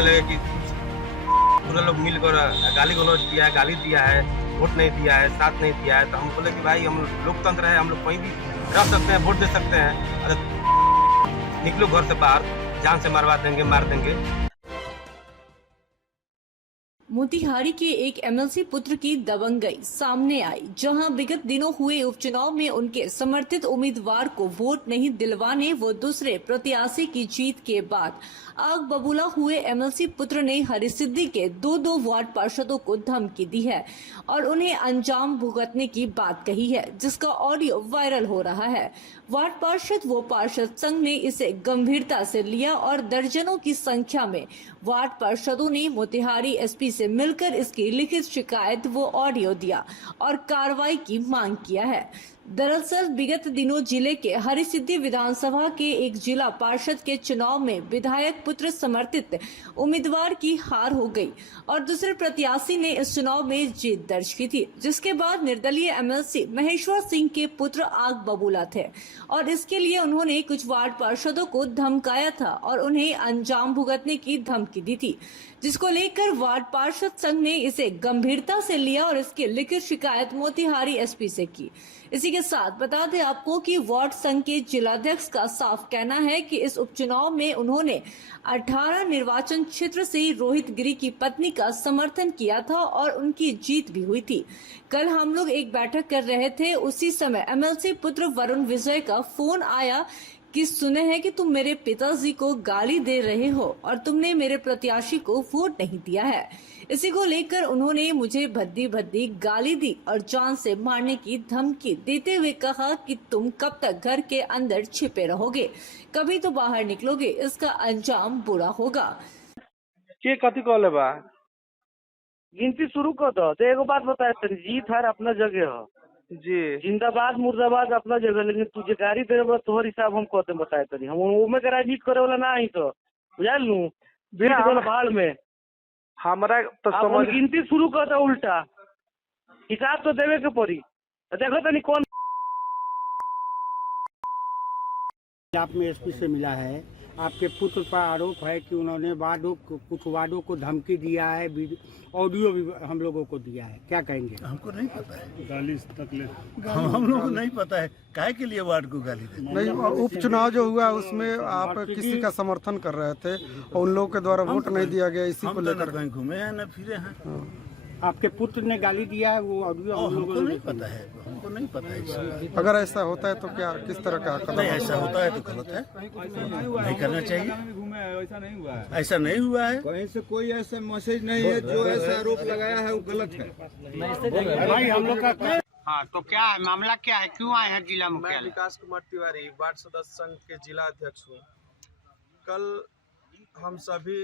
बोलने लगे कि पूरे लोग मिलकर गाली गलौज किया है, गाली दिया है, वोट नहीं दिया है, साथ नहीं दिया है। तो हम बोले कि भाई हम लोकतंत्र है, हम लोग कहीं भी रह सकते हैं, वोट दे सकते हैं। अगर निकलो घर से बाहर, जान से मरवा देंगे, मार देंगे। मोतिहारी के एक एमएलसी पुत्र की दबंगई सामने आई, जहां विगत दिनों हुए उपचुनाव में उनके समर्थित उम्मीदवार को वोट नहीं दिलवाने व दूसरे प्रत्याशी की जीत के बाद आग बबूला हुए एमएलसी पुत्र ने हरिसिद्धि के दो वार्ड पार्षदों को धमकी दी है और उन्हें अंजाम भुगतने की बात कही है, जिसका ऑडियो वायरल हो रहा है। वार्ड पार्षद व पार्षद संघ ने इसे गंभीरता से लिया और दर्जनों की संख्या में वार्ड पार्षदों ने मोतिहारी एसपी से मिलकर इसकी लिखित शिकायत व ऑडियो दिया और कार्रवाई की मांग किया है। दरअसल विगत दिनों जिले के हरिसिद्धि विधानसभा के एक जिला पार्षद के चुनाव में विधायक पुत्र समर्थित उम्मीदवार की हार हो गई और दूसरे प्रत्याशी ने इस चुनाव में जीत दर्ज की थी, जिसके बाद निर्दलीय एमएलसी महेश्वर सिंह के पुत्र आग बबूला थे और इसके लिए उन्होंने कुछ वार्ड पार्षदों को धमकाया था और उन्हें अंजाम भुगतने की धमकी दी थी, जिसको लेकर वार्ड पार्षद संघ ने इसे गंभीरता से लिया और इसकी लिखित शिकायत मोतिहारी एसपी से की। इसी के साथ बता दें आपको कि वार्ड संघ के जिलाध्यक्ष का साफ कहना है कि इस उपचुनाव में उन्होंने 18 निर्वाचन क्षेत्र से रोहित गिरी की पत्नी का समर्थन किया था और उनकी जीत भी हुई थी। कल हम लोग एक बैठक कर रहे थे, उसी समय एमएलसी पुत्र वरुण विजय का फोन आया कि सुने हैं कि तुम मेरे पिताजी को गाली दे रहे हो और तुमने मेरे प्रत्याशी को वोट नहीं दिया है। इसी को लेकर उन्होंने मुझे भद्दी गाली दी और जान से मारने की धमकी देते हुए कहा कि तुम कब तक घर के अंदर छिपे रहोगे, कभी तो बाहर निकलोगे, इसका अंजाम बुरा होगा। के कथी कहले बा? गिनती शुरू कर दो। तो एगो बात बताए तनी, जीत हार अपना जगह है जी जिंदाबाद मुर्दाबाद अपना जगह, लेकिन तू जे गाड़ी दे रहा तोहर हिसाब हम कहते बताए तनी, हम ओमे के राजनीति करे वाला ना ही तो बुझाल लू बीट गल भाड़ में। हमरा तो अब समझ गिनती शुरू कर दो, उल्टा हिसाब तो देवे के पड़ी। देखो तनी कौन आप में एसपी से मिला है, आपके पुत्र पर आरोप है कि उन्होंने कुछ वार्डों को धमकी दिया है, ऑडियो भी हम लोगों को दिया है, क्या कहेंगे? हमको नहीं पता है, गाली तक ले हम लोगों को नहीं पता है काहे के लिए वार्ड को गाली दे। नहीं, उपचुनाव जो हुआ उसमें आप किसी का समर्थन कर रहे थे और उन लोगों के द्वारा वोट नहीं दिया गया, इसी को लेकर कहीं घूमे हैं न फिरे हैं। आपके पुत्र ने गाली दिया है, वो ऑडियो हम लोगों को नहीं पता है, हमको नहीं पता है। अगर ऐसा होता है तो क्या किस तरह का कदम? नहीं, ऐसा होता है तो गलत है, नहीं करना चाहिए। ऐसा नहीं हुआ है, कहीं से कोई ऐसा मैसेज नहीं है, जो ऐसा आरोप लगाया है वो गलत है। भाई हम लोग का हाँ, तो क्या है मामला, क्या है, क्यों आए हैं जिला मुख्यालय? मैं विकास कुमार तिवारी वार्ड सदस्य संघ के जिला अध्यक्ष हूँ। कल हम सभी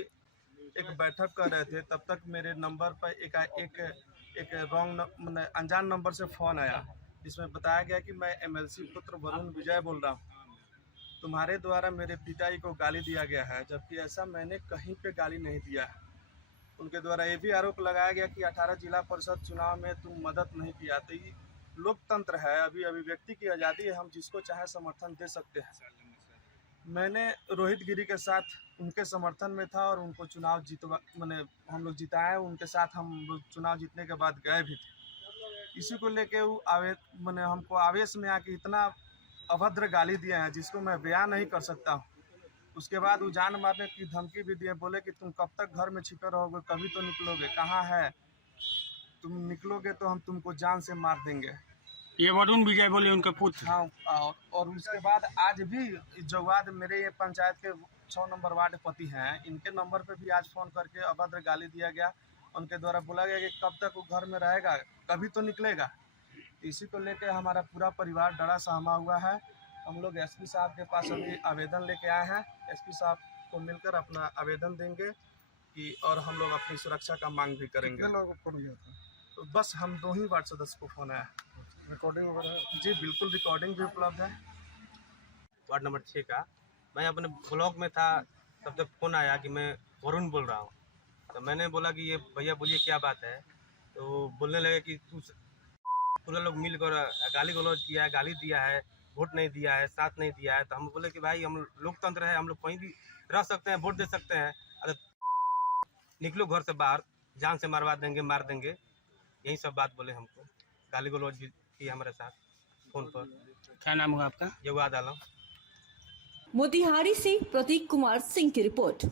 एक बैठक कर रहे थे, तब तक मेरे नंबर पर एक रॉन्ग अनजान नंबर से फ़ोन आया, जिसमें बताया गया कि मैं एमएलसी पुत्र वरुण विजय बोल रहा हूँ, तुम्हारे द्वारा मेरे पिताजी को गाली दिया गया है, जबकि ऐसा मैंने कहीं पे गाली नहीं दिया है। उनके द्वारा ये भी आरोप लगाया गया कि 18 जिला परिषद चुनाव में तुम मदद नहीं किया। तो ये लोकतंत्र है, अभी अभिव्यक्ति की आज़ादी है, हम जिसको चाहे समर्थन दे सकते हैं। मैंने रोहित गिरी के साथ उनके समर्थन में था और उनको चुनाव जीतवा मैंने हम लोग जिताए, उनके साथ हम लोग चुनाव जीतने के बाद गए भी थे। इसी को लेके वो मैंने हमको आवेश में आके इतना अभद्र गाली दिए हैं जिसको मैं बयान नहीं कर सकता हूँ। उसके बाद वो जान मारने की धमकी भी दिए, बोले कि तुम कब तक घर में छिपे रहोगे, कभी तो निकलोगे, कहाँ है, तुम निकलोगे तो हम तुमको जान से मार देंगे। ये वरुण विजय बोले उनके पुत्र। हाँ, और उसके बाद आज भी जो वार्ड मेरे ये पंचायत के 6 नंबर वार्ड पति हैं, इनके नंबर पे भी आज फ़ोन करके अभद्र गाली दिया गया। उनके द्वारा बोला गया कि कब तक वो घर में रहेगा, कभी तो निकलेगा। इसी को लेकर हमारा पूरा परिवार डरा सहमा हुआ है। हम लोग एसपी साहब के पास अभी आवेदन लेके आए हैं, एसपी साहब को मिलकर अपना आवेदन देंगे कि और हम लोग अपनी सुरक्षा का मांग भी करेंगे। तो बस हम 2 ही वार्ड सदस्य को फ़ोन आया। रिकॉर्डिंग वगैरह? जी बिल्कुल, रिकॉर्डिंग भी उपलब्ध है। वार्ड नंबर 6 का मैं अपने ब्लॉक में था, तब तक फ़ोन आया कि मैं वरुण बोल रहा हूँ। तो मैंने बोला कि ये भैया बोलिए क्या बात है। तो बोलने लगे कि तू पूरे लोग मिलकर गाली गलौज किया है, गाली दिया है, वोट नहीं दिया है, साथ नहीं दिया है। तो हम बोले कि भाई हम लोकतंत्र है, हम लोग कहीं भी रह सकते हैं, वोट दे सकते हैं। अगर निकलो घर से बाहर, जान से मरवा देंगे, मार देंगे, यही सब बात बोले हमको। गाली गलौज भी की हमारे साथ फोन पर। क्या नाम हुआ आपका? जवाद आलम। मोतिहारी से प्रतीक कुमार सिंह की रिपोर्ट।